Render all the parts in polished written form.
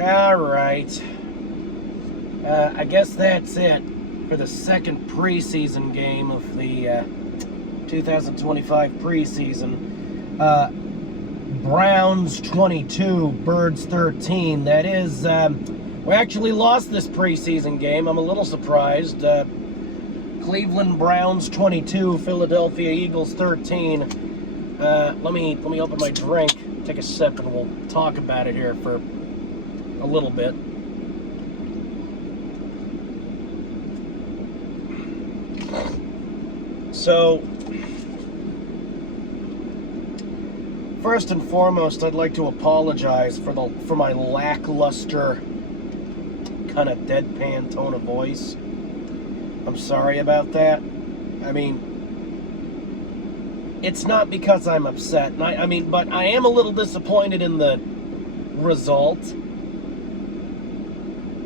All right. I guess that's it for the second preseason game of the 2025 preseason. Browns 22, Birds 13. That is, we actually lost this preseason game. I'm a little surprised. Cleveland Browns 22, Philadelphia Eagles 13. Let me open my drink, take a sip, and we'll talk about it here for a little bit. So, first and foremost, I'd like to apologize for my lackluster, kind of deadpan tone of voice. I'm sorry about that. I mean, it's not because I'm upset. But I am a little disappointed in the result.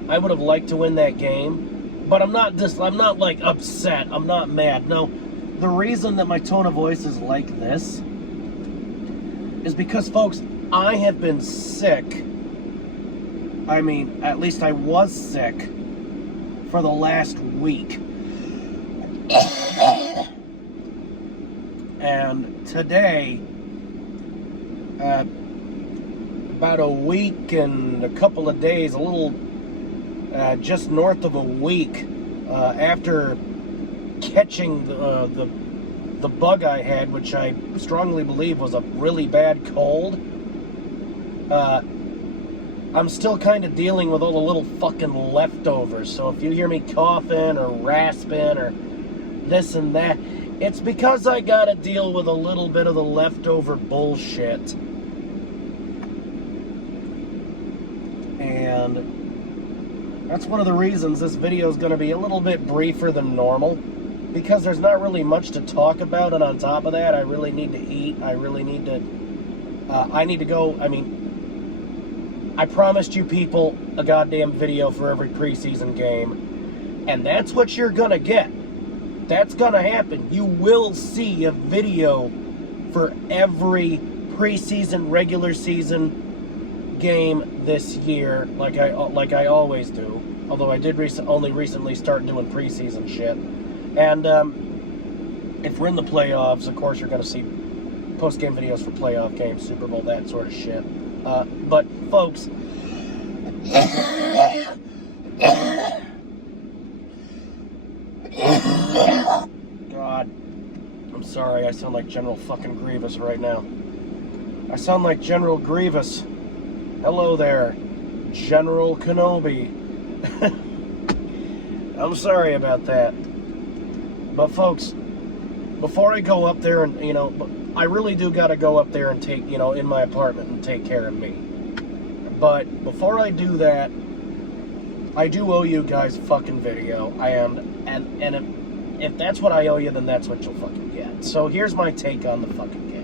I would have liked to win that game, but I'm not like upset. I'm not mad. No. The reason that my tone of voice is like this is because, folks, I have been sick. I mean, at least I was sick for the last week. And today, about a week and a couple of days, a little just north of a week after catching the bug I had, which I strongly believe was a really bad cold, I'm still kind of dealing with all the little fucking leftovers. So if you hear me coughing or rasping or this and that, it's because I gotta deal with a little bit of the leftover bullshit. And that's one of the reasons this video is going to be a little bit briefer than normal, because there's not really much to talk about, and on top of that, I really need to eat. I really need to, I need to go. I mean, I promised you people a goddamn video for every preseason game, and that's what you're going to get. That's going to happen. You will see a video for every preseason, regular season game this year, like I always do. Although I did only recently start doing preseason shit. And if we're in the playoffs, of course you're going to see post-game videos for playoff games, Super Bowl, that sort of shit. But folks, God, I'm sorry, I sound like General fucking Grievous right now. I sound like General Grievous. Hello there, General Kenobi. I'm sorry about that. But folks, before I go up there and, I really do got to go up there and take, in my apartment and take care of me. But before I do that, I do owe you guys a fucking video. And if that's what I owe you, then that's what you'll fucking get. So here's my take on the fucking game.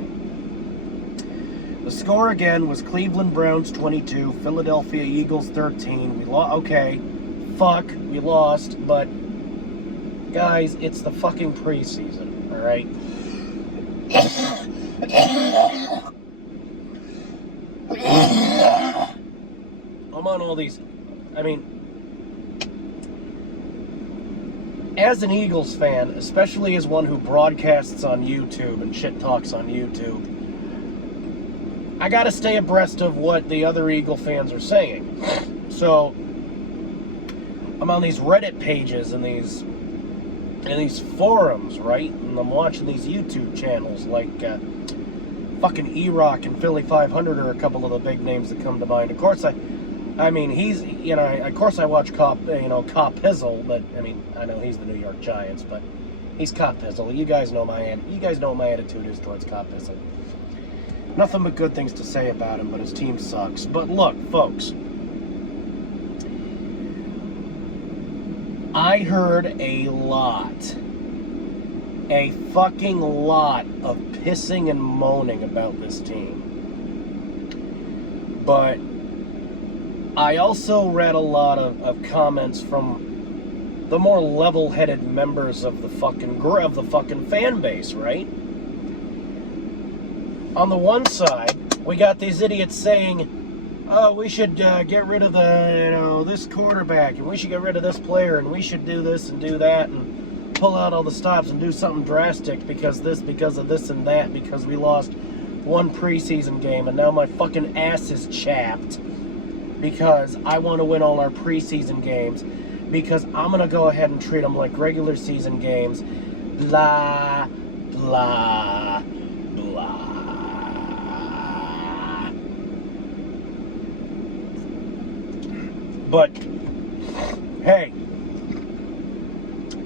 The score again was Cleveland Browns 22, Philadelphia Eagles 13. We lost. Okay, fuck, we lost, but guys, it's the fucking preseason, all right? I'm on all these. I mean, as an Eagles fan, especially as one who broadcasts on YouTube and shit talks on YouTube, I gotta stay abreast of what the other Eagle fans are saying. So I'm on these Reddit pages and these forums, right? And I'm watching these YouTube channels like fucking E-Rock and Philly 500 are a couple of the big names that come to mind. Of course, I mean, he's, of course I watch Cop Pizzle, but I mean, I know he's the New York Giants, but he's Cop Pizzle. You guys know what my attitude is towards Cop Pizzle. Nothing but good things to say about him, but his team sucks. But look, folks, I heard a fucking lot of pissing and moaning about this team. But I also read a lot of comments from the more level-headed members of the fucking fan base, right? On the one side, we got these idiots saying, oh, we should get rid of this quarterback, and we should get rid of this player, and we should do this and do that, and pull out all the stops and do something drastic because of this and that, because we lost one preseason game, and now my fucking ass is chapped because I want to win all our preseason games, because I'm going to go ahead and treat them like regular season games. Blah, blah, blah. But, hey,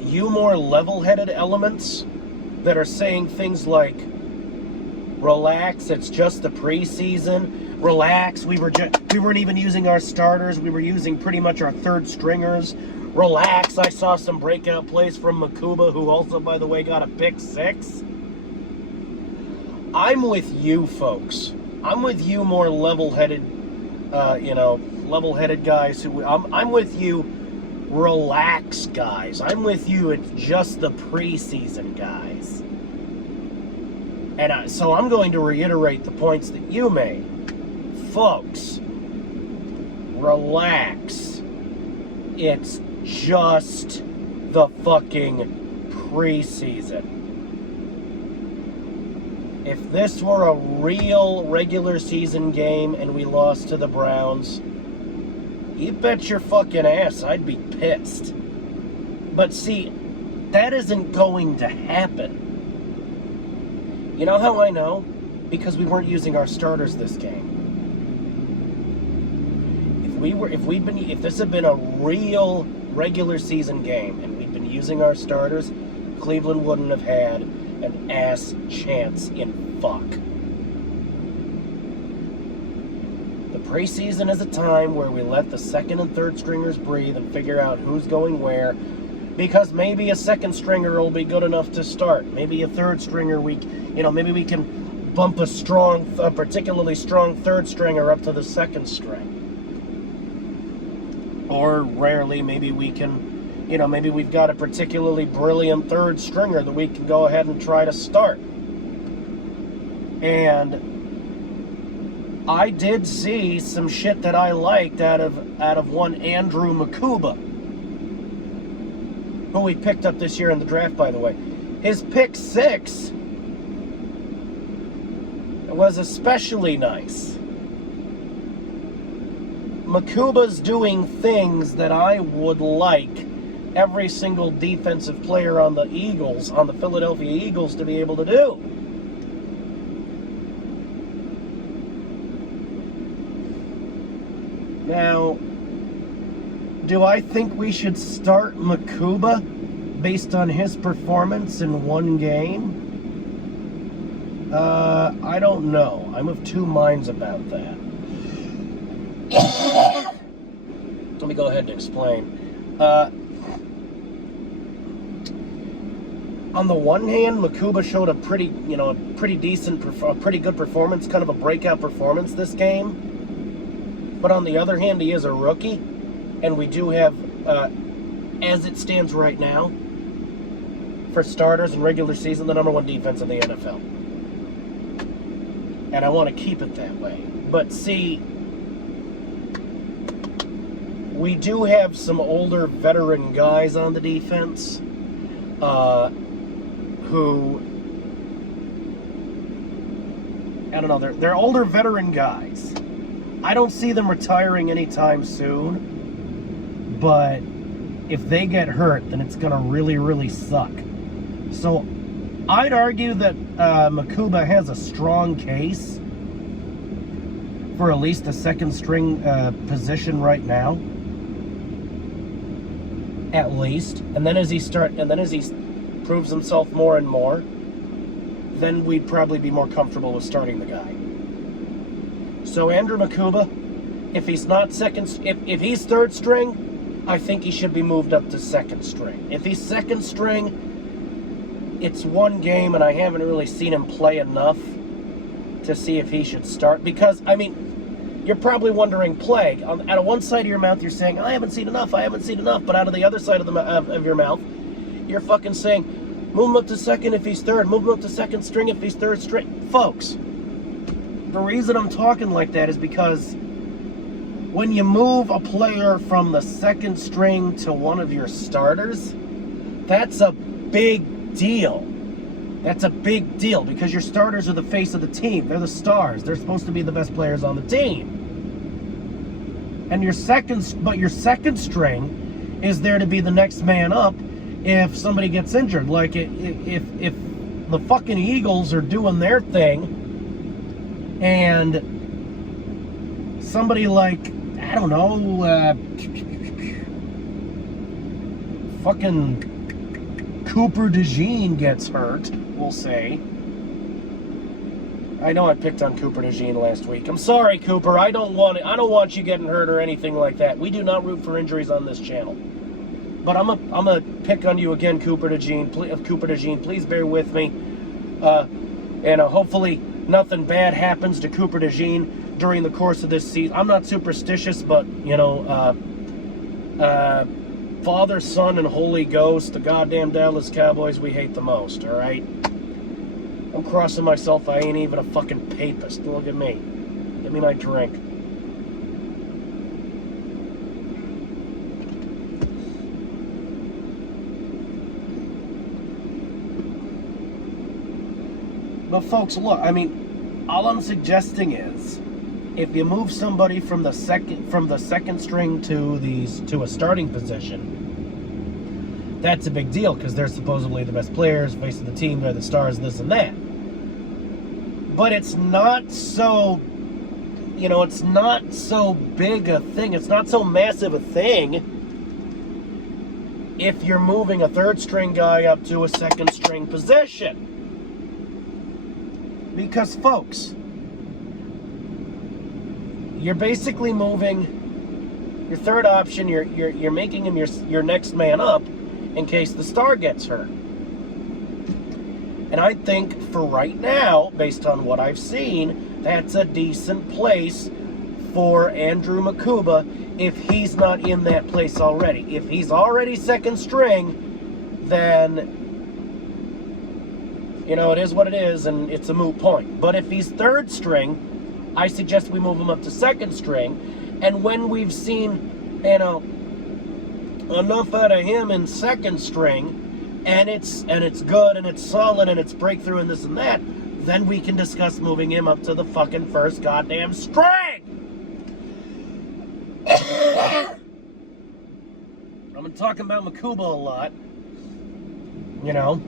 you more level-headed elements that are saying things like, relax, it's just the preseason, relax, we weren't even using our starters, we were using pretty much our third stringers, relax, I saw some breakout plays from Makuba, who also, by the way, got a pick 6. I'm with you, folks. I'm with you more level-headed, level-headed guys who, I'm with you, relax guys. I'm with you, it's just the preseason guys. And so I'm going to reiterate the points that you made. Folks, relax. It's just the fucking preseason. If this were a real regular season game and we lost to the Browns, you bet your fucking ass I'd be pissed. But see, that isn't going to happen. You know how I know? Because we weren't using our starters this game. If this had been a real regular season game and we'd been using our starters, Cleveland wouldn't have had an ass chance in fuck. The preseason is a time where we let the second and third stringers breathe and figure out who's going where, because maybe a second stringer will be good enough to start. Maybe a third stringer, maybe we can bump a particularly strong third stringer up to the second string. Or rarely, maybe we can, maybe we've got a particularly brilliant third stringer that we can go ahead and try to start. And I did see some shit that I liked out of one Andrew Makuba, who we picked up this year in the draft, by the way. His pick 6 was especially nice. Makuba's doing things that I would like every single defensive player on the Philadelphia Eagles, to be able to do. Now, do I think we should start Makuba based on his performance in one game? I don't know. I'm of two minds about that. Let me go ahead and explain. On the one hand, Makuba showed a pretty good performance, kind of a breakout performance this game. But on the other hand, he is a rookie, and we do have, as it stands right now, for starters and regular season, the #1 defense in the NFL. And I want to keep it that way. But see, we do have some older veteran guys on the defense who, I don't know, they're older veteran guys. I don't see them retiring anytime soon, but if they get hurt, then it's going to really, really suck. So I'd argue that Makuba has a strong case for at least a second string position right now. At least. And then as he proves himself more and more, then we'd probably be more comfortable with starting the guy. So Andrew Makuba, if he's not if he's third string, I think he should be moved up to second string. If he's second string, it's one game and I haven't really seen him play enough to see if he should start. Because, I mean, you're probably wondering, Plague, out of one side of your mouth you're saying, I haven't seen enough, but out of the other side of your mouth, you're fucking saying, move him up to second if he's third, move him up to second string if he's third string. Folks, the reason I'm talking like that is because when you move a player from the second string to one of your starters, that's a big deal. That's a big deal because your starters are the face of the team. They're the stars. They're supposed to be the best players on the team. And your second string is there to be the next man up if somebody gets injured. Like if the fucking Eagles are doing their thing and somebody like, I don't know, fucking Cooper DeJean gets hurt, we'll say. I know I picked on Cooper DeJean last week. I'm sorry, Cooper. I don't want you getting hurt or anything like that. We do not root for injuries on this channel. But I'm a pick on you again, Cooper DeJean. Please bear with me. And hopefully nothing bad happens to Cooper DeJean during the course of this season. I'm not superstitious, but, you know, Father, Son, and Holy Ghost, the goddamn Dallas Cowboys we hate the most, all right? I'm crossing myself. I ain't even a fucking papist. Look at me. Give me my drink. But folks, look, I mean, all I'm suggesting is if you move somebody from the second string to a starting position, that's a big deal because they're supposedly the best players, face of the team, they're the stars, this and that. But it's not so, you know, it's not so big a thing. It's not so massive a thing if you're moving a third string guy up to a second string position. Because, folks, you're basically moving your third option. You're making him your next man up in case the star gets hurt. And I think for right now, based on what I've seen, that's a decent place for Andrew Makuba if he's not in that place already. If he's already second string, then, you know, it is what it is, and it's a moot point. But if he's third string, I suggest we move him up to second string. And when we've seen, you know, enough out of him in second string, and it's good, and it's solid, and it's breakthrough, and this and that, then we can discuss moving him up to the fucking first goddamn string! I've been talking about Makuba a lot, you know.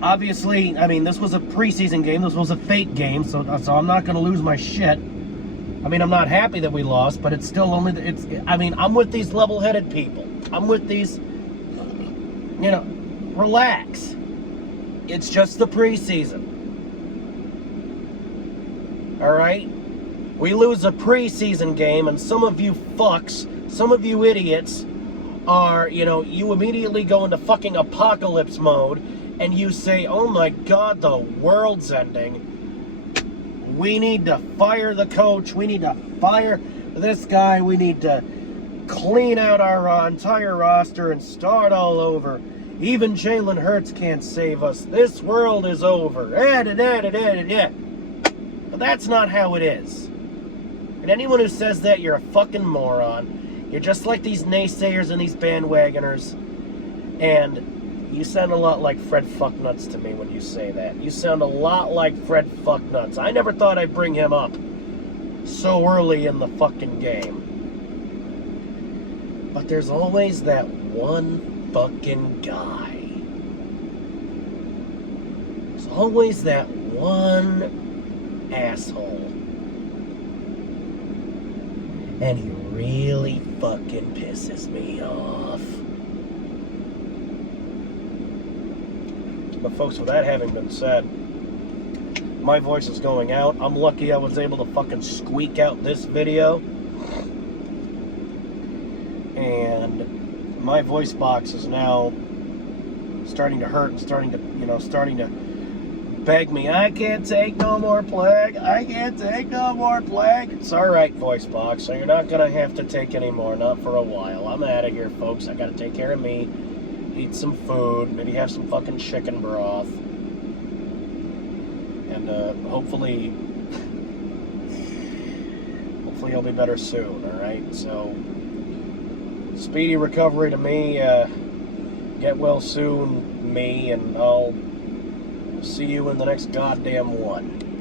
Obviously, I mean, this was a preseason game. This was a fake game, so I'm not going to lose my shit. I mean, I'm not happy that we lost, but it's still only... I mean, I'm with these level-headed people. I'm with these... You know, relax. It's just the preseason. All right? We lose a preseason game, and some of you fucks, some of you idiots are, you know, you immediately go into fucking apocalypse mode, and you say, oh my God, the world's ending. We need to fire the coach. We need to fire this guy. We need to clean out our entire roster and start all over. Even Jalen Hurts can't save us. This world is over. But that's not how it is. And anyone who says that, you're a fucking moron. You're just like these naysayers and these bandwagoners. And you sound a lot like Fred Fucknuts to me when you say that. You sound a lot like Fred Fucknuts. I never thought I'd bring him up so early in the fucking game. But there's always that one fucking guy. There's always that one asshole. And he really fucking pisses me off. But folks, with that having been said, my voice is going out. I'm lucky I was able to fucking squeak out this video. And my voice box is now starting to hurt and starting to beg me. I can't take no more plague. I can't take no more plague. It's alright, voice box, so you're not going to have to take any more, not for a while. I'm out of here, folks. I got to take care of me, eat some food, maybe have some fucking chicken broth. And hopefully he'll be better soon, alright? So, speedy recovery to me, get well soon, me, and I'll see you in the next goddamn one.